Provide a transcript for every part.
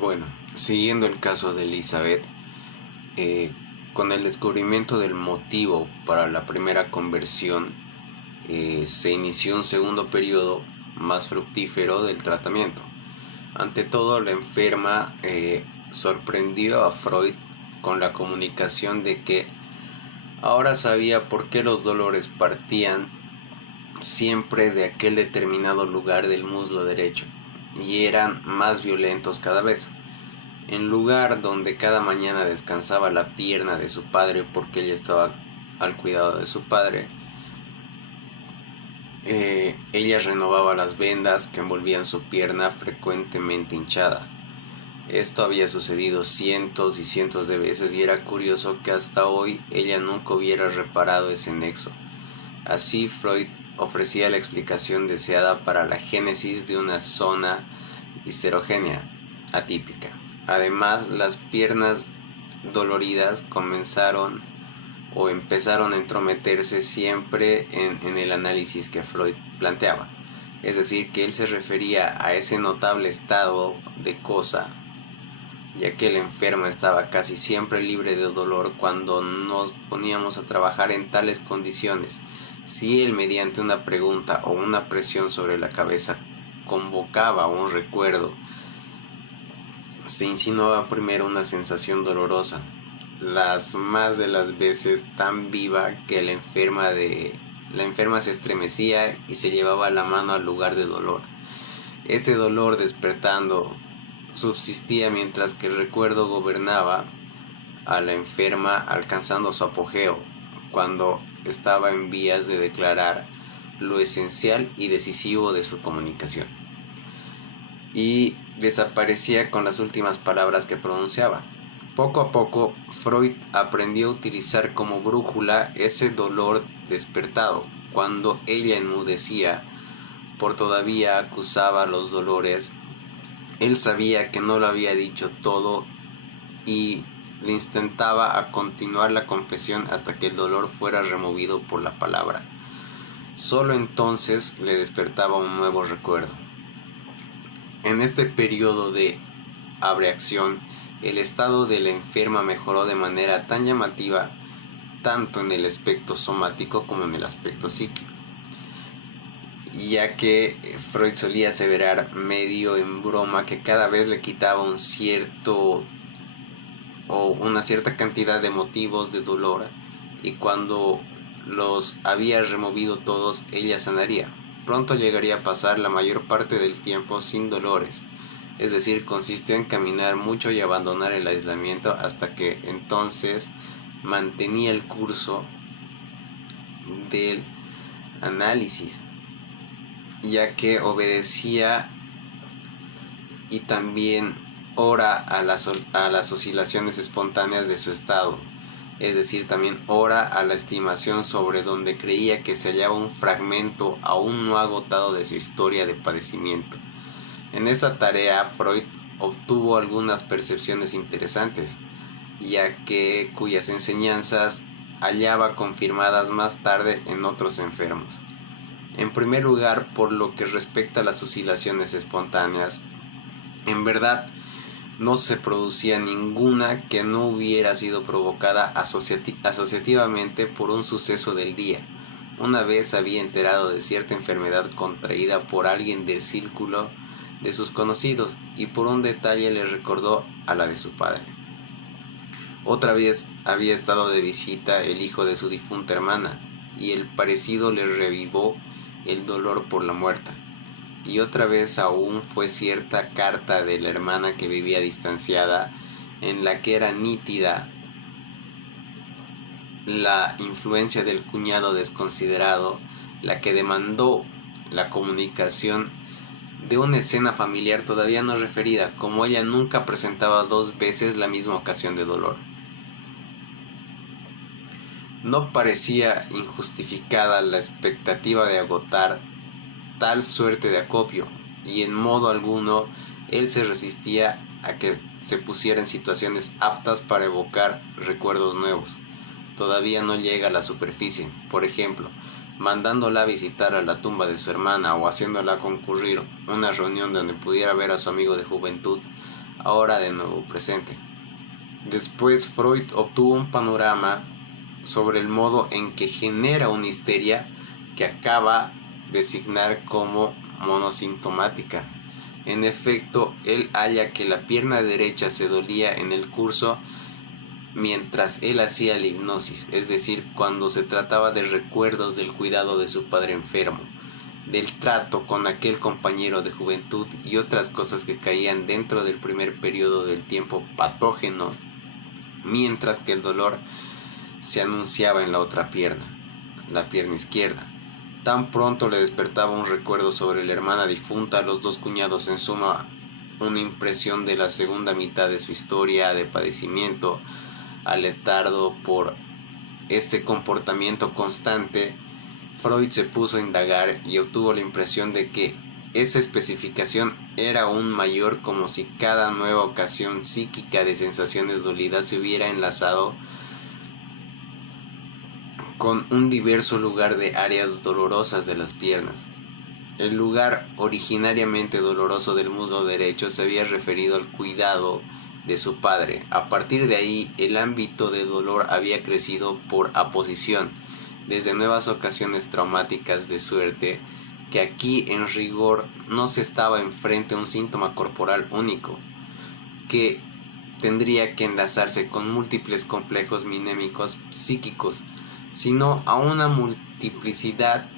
Bueno, siguiendo el caso de Elizabeth, eh, con el descubrimiento del motivo para la primera conversión, se inició un segundo periodo más fructífero del tratamiento. Ante todo, la enferma sorprendió a Freud con la comunicación de que ahora sabía por qué los dolores partían siempre de aquel determinado lugar del muslo derecho y eran más violentos cada vez. En lugar donde cada mañana descansaba la pierna de su padre porque ella estaba al cuidado de su padre, ella renovaba las vendas que envolvían su pierna frecuentemente hinchada. Esto había sucedido cientos y cientos de veces y era curioso que hasta hoy ella nunca hubiera reparado ese nexo. Así Freud ofrecía la explicación deseada para la génesis de una zona histerogénea atípica. Además, las piernas doloridas empezaron a entrometerse siempre en el análisis que Freud planteaba. Es decir, que él se refería a ese notable estado de cosa, ya que la enferma estaba casi siempre libre de dolor cuando nos poníamos a trabajar en tales condiciones. Si él, mediante una pregunta o una presión sobre la cabeza, convocaba un recuerdo, se insinuaba primero una sensación dolorosa, las más de las veces tan viva que la enferma se estremecía y se llevaba la mano al lugar de dolor. Este dolor, despertando, subsistía mientras que el recuerdo gobernaba a la enferma, alcanzando su apogeo cuando estaba en vías de declarar lo esencial y decisivo de su comunicación, y desaparecía con las últimas palabras que pronunciaba. Poco a poco, Freud aprendió a utilizar como brújula ese dolor despertado. Cuando ella enmudecía, por todavía acusaba los dolores, él sabía que no lo había dicho todo y le instaba a continuar la confesión hasta que el dolor fuera removido por la palabra. Solo entonces le despertaba un nuevo recuerdo. En este periodo de abreacción, el estado de la enferma mejoró de manera tan llamativa, tanto en el aspecto somático como en el aspecto psíquico, ya que Freud solía aseverar medio en broma que cada vez le quitaba una cierta cantidad de motivos de dolor, y cuando los había removido todos, ella sanaría. Pronto llegaría a pasar la mayor parte del tiempo sin dolores, es decir, consistió en caminar mucho y abandonar el aislamiento hasta que entonces mantenía el curso del análisis, ya que obedecía y también ora a las oscilaciones espontáneas de su estado, es decir, también ora a la estimación sobre donde creía que se hallaba un fragmento aún no agotado de su historia de padecimiento. En esta tarea Freud obtuvo algunas percepciones interesantes, ya que cuyas enseñanzas hallaba confirmadas más tarde en otros enfermos. En primer lugar, por lo que respecta a las oscilaciones espontáneas, en verdad no se producía ninguna que no hubiera sido provocada asociativamente por un suceso del día. Una vez había enterado de cierta enfermedad contraída por alguien del círculo de sus conocidos, y por un detalle le recordó a la de su padre. Otra vez había estado de visita el hijo de su difunta hermana, y el parecido le revivó el dolor por la muerta. Y otra vez aún fue cierta carta de la hermana que vivía distanciada, en la que era nítida la influencia del cuñado desconsiderado, la que demandó la comunicación de una escena familiar todavía no referida, como ella nunca presentaba dos veces la misma ocasión de dolor. No parecía injustificada la expectativa de agotar tal suerte de acopio, y en modo alguno él se resistía a que se pusiera en situaciones aptas para evocar recuerdos nuevos. Todavía no llega a la superficie, por ejemplo, mandándola a visitar a la tumba de su hermana o haciéndola concurrir a una reunión donde pudiera ver a su amigo de juventud. ahora de nuevo presente. Después Freud obtuvo un panorama sobre el modo en que genera una histeria que acaba de designar como monosintomática. En efecto, él halla que la pierna derecha se dolía en el curso mientras él hacía la hipnosis, es decir, cuando se trataba de recuerdos del cuidado de su padre enfermo, del trato con aquel compañero de juventud y otras cosas que caían dentro del primer periodo del tiempo patógeno, mientras que el dolor se anunciaba en la otra pierna, la pierna izquierda. Tan pronto le despertaba un recuerdo sobre la hermana difunta, los dos cuñados, en suma, una impresión de la segunda mitad de su historia de padecimiento, alertado por este comportamiento constante, Freud se puso a indagar y obtuvo la impresión de que esa especificación era aún mayor, como si cada nueva ocasión psíquica de sensaciones dolidas se hubiera enlazado con un diverso lugar de áreas dolorosas de las piernas. El lugar originariamente doloroso del muslo derecho se había referido al cuidado de su padre. A partir de ahí, el ámbito de dolor había crecido por aposición, desde nuevas ocasiones traumáticas de suerte, que aquí en rigor no se estaba enfrente a un síntoma corporal único, que tendría que enlazarse con múltiples complejos miméticos psíquicos, sino a una multiplicidad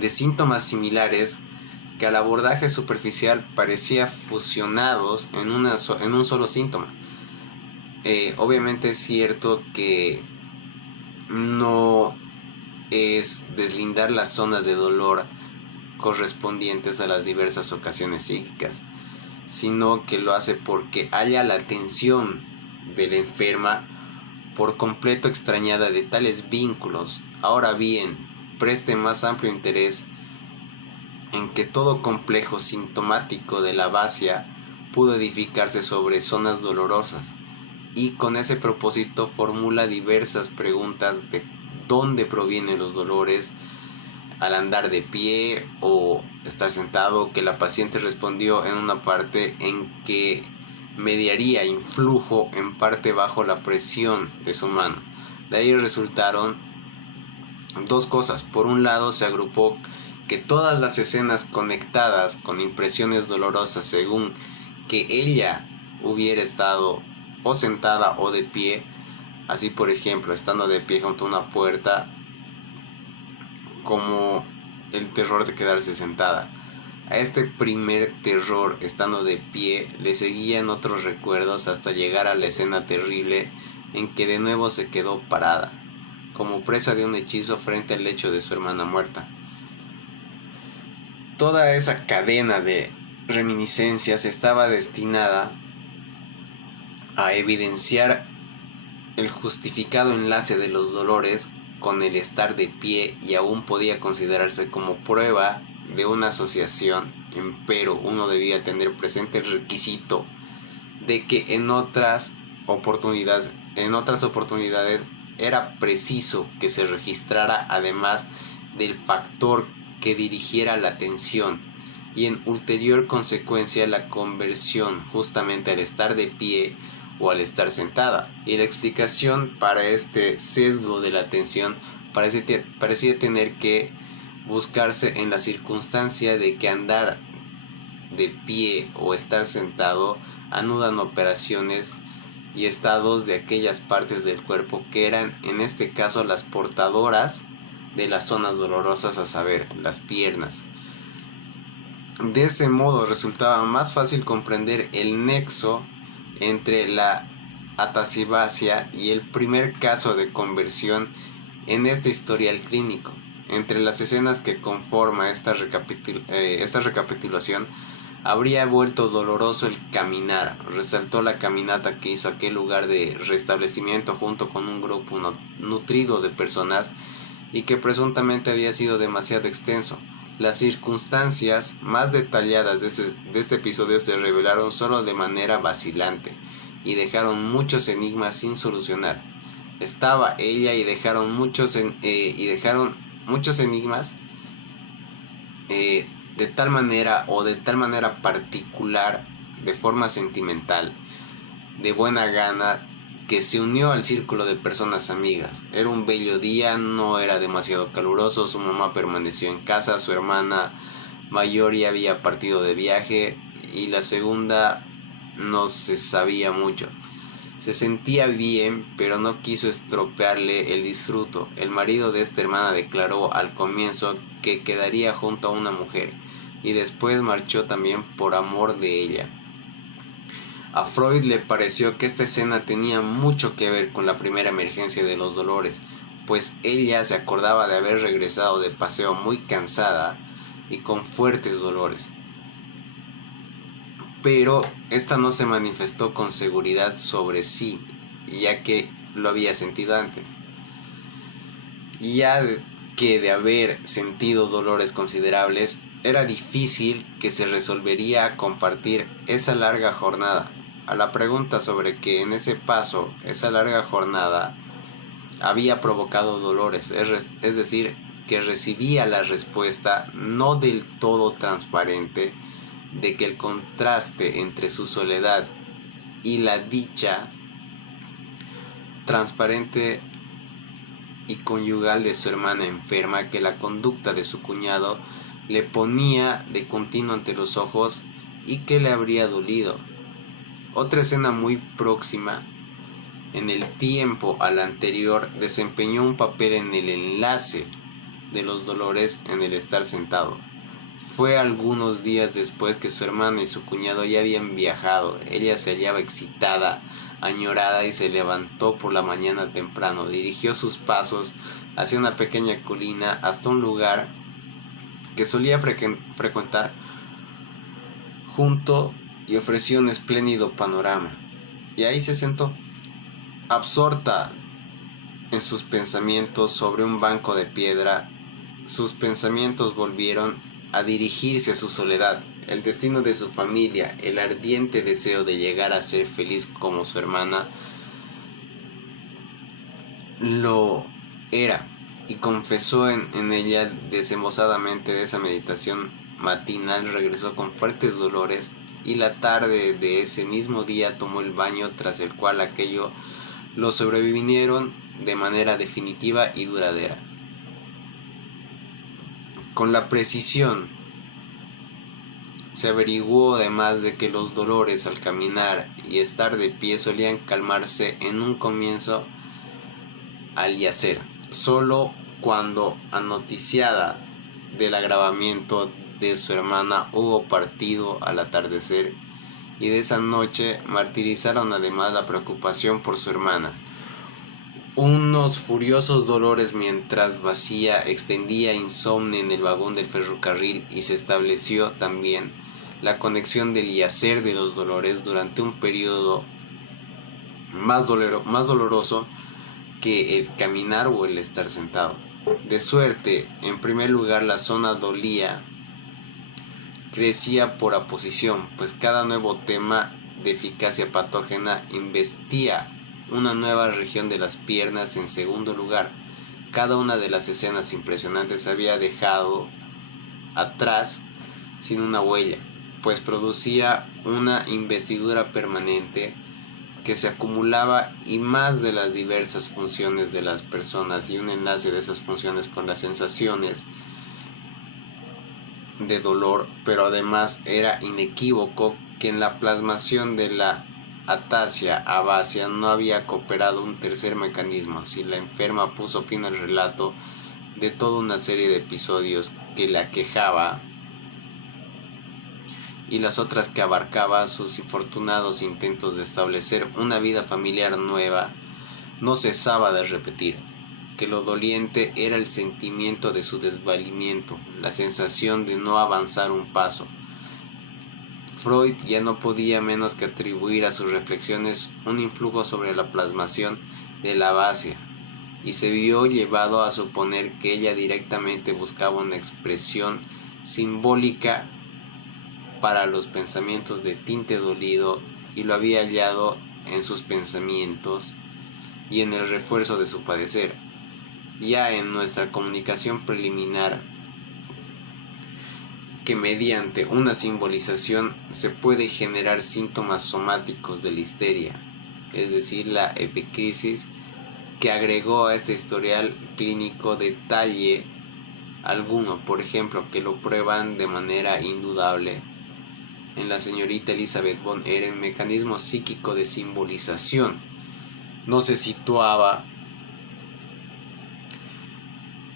de síntomas similares que al abordaje superficial parecía fusionados en un solo síntoma. Obviamente es cierto que no es deslindar las zonas de dolor correspondientes a las diversas ocasiones psíquicas, sino que lo hace porque halla la atención de la enferma por completo extrañada de tales vínculos. Ahora bien, preste más amplio interés en que todo complejo sintomático de la abasia pudo edificarse sobre zonas dolorosas, y con ese propósito formula diversas preguntas de dónde provienen los dolores al andar de pie o estar sentado, que la paciente respondió en una parte en que mediaría influjo en parte bajo la presión de su mano. De ahí resultaron dos cosas. Por un lado, se agrupó que todas las escenas conectadas con impresiones dolorosas, según que ella hubiera estado o sentada o de pie, así por ejemplo estando de pie junto a una puerta, como el terror de quedarse sentada. A este primer terror estando de pie le seguían otros recuerdos hasta llegar a la escena terrible en que de nuevo se quedó parada, como presa de un hechizo frente al lecho de su hermana muerta. Toda esa cadena de reminiscencias estaba destinada a evidenciar el justificado enlace de los dolores con el estar de pie, y aún podía considerarse como prueba de una asociación. Empero uno debía tener presente el requisito de que en otras oportunidades era preciso que se registrara, además del factor que dirigiera la atención y en ulterior consecuencia la conversión, justamente al estar de pie o al estar sentada. Y la explicación para este sesgo de la atención parecía tener que buscarse en la circunstancia de que andar de pie o estar sentado anudan operaciones y estados de aquellas partes del cuerpo que eran en este caso las portadoras de las zonas dolorosas, a saber, las piernas. De ese modo resultaba más fácil comprender el nexo entre la atasibasia y el primer caso de conversión en este historial clínico. Entre las escenas que conforma esta recapitulación, habría vuelto doloroso el caminar. Resaltó la caminata que hizo aquel lugar de restablecimiento junto con un grupo nutrido de personas y que presuntamente había sido demasiado extenso. Las circunstancias más detalladas de este episodio se revelaron solo de manera vacilante y dejaron muchos enigmas sin solucionar. Estaba ella y dejaron muchos enigmas de tal manera particular de forma sentimental, de buena gana, que se unió al círculo de personas amigas. Era un bello día, no era demasiado caluroso, su mamá permaneció en casa, su hermana mayor ya había partido de viaje y la segunda no se sabía mucho. Se sentía bien, pero no quiso estropearle el disfruto. El marido de esta hermana declaró al comienzo que quedaría junto a una mujer y después marchó también por amor de ella. A Freud le pareció que esta escena tenía mucho que ver con la primera emergencia de los dolores, pues ella se acordaba de haber regresado de paseo muy cansada y con fuertes dolores. Pero esta no se manifestó con seguridad sobre sí, ya que lo había sentido antes. Ya que de haber sentido dolores considerables, era difícil que se resolvería a compartir esa larga jornada. A la pregunta sobre que en ese paso, esa larga jornada, había provocado dolores, es decir, que recibía la respuesta no del todo transparente de que el contraste entre su soledad y la dicha transparente y conyugal de su hermana enferma, que la conducta de su cuñado le ponía de continuo ante los ojos y que le habría dolido. Otra escena muy próxima en el tiempo a la anterior desempeñó un papel en el enlace de los dolores en el estar sentado. Fue algunos días después que su hermana y su cuñado ya habían viajado. Ella se hallaba excitada, añorada, y se levantó por la mañana temprano. Dirigió sus pasos hacia una pequeña colina hasta un lugar que solía frecuentar junto y ofreció un espléndido panorama. Y ahí se sentó, absorta en sus pensamientos sobre un banco de piedra. Sus pensamientos volvieron a dirigirse a su soledad, el destino de su familia, el ardiente deseo de llegar a ser feliz como su hermana lo era, y confesó en ella desembosadamente. De esa meditación matinal regresó con fuertes dolores y la tarde de ese mismo día tomó el baño, tras el cual aquello lo sobrevivieron de manera definitiva y duradera. Con la precisión se averiguó además de que los dolores al caminar y estar de pie solían calmarse en un comienzo al yacer, solo cuando, anoticiada del agravamiento de su hermana, hubo partido al atardecer, y de esa noche martirizaron además la preocupación por su hermana. Unos furiosos dolores mientras vacía extendía insomne en el vagón del ferrocarril, y se estableció también la conexión del yacer de los dolores durante un periodo más doloroso que el caminar o el estar sentado. De suerte, en primer lugar, la zona dolía crecía por aposición, pues cada nuevo tema de eficacia patógena investía una nueva región de las piernas. En segundo lugar, cada una de las escenas impresionantes había dejado atrás sin una huella, pues producía una investidura permanente que se acumulaba, y más de las diversas funciones de las personas y un enlace de esas funciones con las sensaciones de dolor. Pero además era inequívoco que en la plasmación de la ataxia abasia no había cooperado un tercer mecanismo. Si la enferma puso fin al relato de toda una serie de episodios que la aquejaba y las otras que abarcaba sus infortunados intentos de establecer una vida familiar nueva, no cesaba de repetir que lo doliente era el sentimiento de su desvalimiento, la sensación de no avanzar un paso. Freud ya no podía menos que atribuir a sus reflexiones un influjo sobre la plasmación de la abasia, y se vio llevado a suponer que ella directamente buscaba una expresión simbólica para los pensamientos de tinte dolido, y lo había hallado en sus pensamientos y en el refuerzo de su padecer. Ya en nuestra comunicación preliminar que mediante una simbolización se puede generar síntomas somáticos de la histeria, es decir, la epicrisis, que agregó a este historial clínico detalle alguno, por ejemplo, que lo prueban de manera indudable en la señorita Elizabeth von Ehren. Mecanismo psíquico de simbolización no se situaba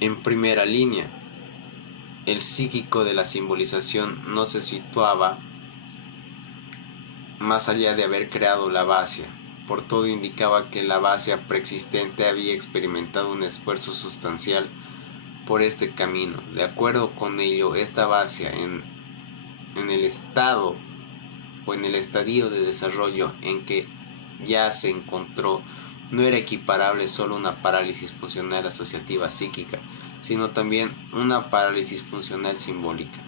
en primera línea. El psíquico de la simbolización no se situaba más allá de haber creado la Basia. Por todo indicaba que la Basia preexistente había experimentado un esfuerzo sustancial por este camino. De acuerdo con ello, esta Basia en el estado o en el estadio de desarrollo en que ya se encontró, no era equiparable solo a una parálisis funcional asociativa psíquica, sino también una parálisis funcional simbólica.